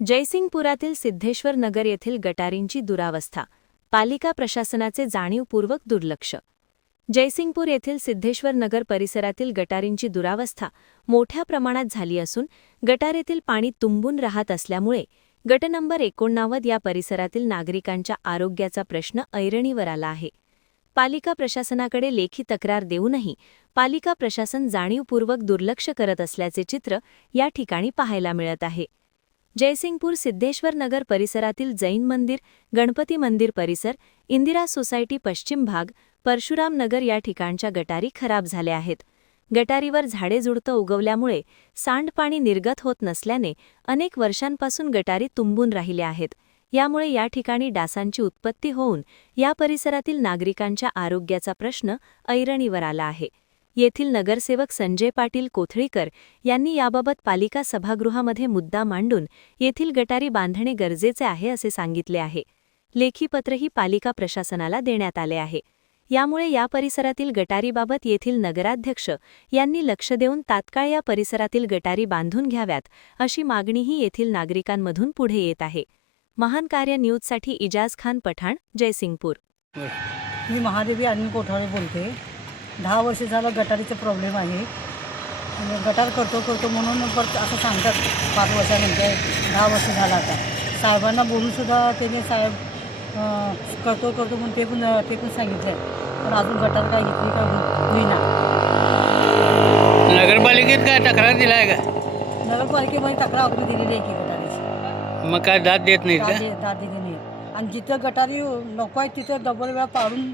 जयसिंगपुरातील सिद्धेश्वर नगर येथील गटारींची दुरावस्था, पालिका प्रशासनाचे जाणीवपूर्वक दुर्लक्ष. जयसिंगपूर येथील सिद्धेश्वर नगर परिसरातील गटारींची दुरावस्था मोठ्या प्रमाणात झाली असून गटारीतील पाणी तुंबून राहत असल्यामुळे गट नंबर 89 या परिसरातील नागरिकांच्या आरोग्याचा प्रश्न ऐरणीवर आला आहे. पालिका प्रशासनाकडे लेखी तक्रार देऊनही पालिका प्रशासन जाणीवपूर्वक दुर्लक्ष करत असल्याचे चित्र या ठिकाणी पाहायला मिळत आहे. जयसिंगपूर सिद्धेश्वर नगर परिसरातील जैन मंदिर, गणपती मंदिर परिसर, इंदिरा सोसायटी पश्चिम भाग, परशुराम नगर या ठिकाणच्या गटारी खराब झाल्या आहेत. गटारीवर झाडेझुडपं उगवल्यामुळे सांडपाणी निर्गत होत नसल्याने अनेक वर्षांपासून गटारी तुंबून राहिल्या आहेत. यामुळे या ठिकाणी डासांची उत्पत्ती होऊन या परिसरातील नागरिकांच्या आरोग्याचा प्रश्न ऐरणीवर आला आहे. येथील नगरसेवक संजय पाटील कोथळीकर यांनी याबाबत पालिका सभागृहामध्ये मुद्दा मांडून येथील गटारी बांधणे गरजेचे आहे असे सांगितले आहे. लेखी पत्रही पालिका प्रशासनाला देण्यात आले आहे. यामुळे या परिसरातील गटारीबाबत येथील नगराध्यक्ष यांनी लक्ष देऊन तात्काळ या परिसरातील गटारी बांधून घ्याव्यात अशी मागणीही येथील नागरिकांमधून पुढे येत आहे. महान कार्य न्यूजसाठी इजाज खान पठाण, जयसिंगपूर. मी महादेवी अनिल कोठाळे बोलते. 10 वर्ष झालं गटारीचा प्रॉब्लेम आहे. आणि गटार करतो म्हणून परत असं सांगतात 5 वर्षानंतर. 10 वर्ष झालं आता. साहेबांना बोलूनसुद्धा त्याने साहेब करतो म्हणून ते पण सांगितलं आहे. पण अजून गटार काय घेतली का होईना. नगरपालिकेत काय तक्रार दिला आहे का? नगरपालिकेमध्ये तक्रार आपली दिलेली आहे की गटारीची. मग काय दाद देत नाहीत का? दाद दिली नाही. आणि जिथं गटारी नको आहे तिथं डबल वेळा पाडून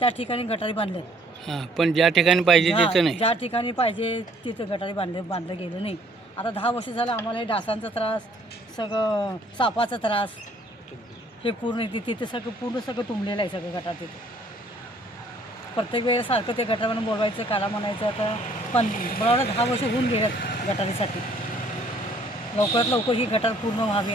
त्या ठिकाणी गटारी बांधले. हां, पण ज्या ठिकाणी पाहिजे तिथं नाही. ज्या ठिकाणी पाहिजे तिथं गटारी बांधलं गेलं नाही. आता 10 वर्ष झालं आम्हाला हे डासांचा त्रास, सगळं सापाचा त्रास, हे पूर्ण तिथे सगळं तुंबलेलं आहे सगळं गटार. तिथे प्रत्येक वेळेला सारखं ते गटारानं बोलवायचं, काढा म्हणायचं. आता पण बरोबर 10 वर्ष होऊन गेलं गटारीसाठी. लवकरात लवकर ही गटार पूर्ण व्हावी.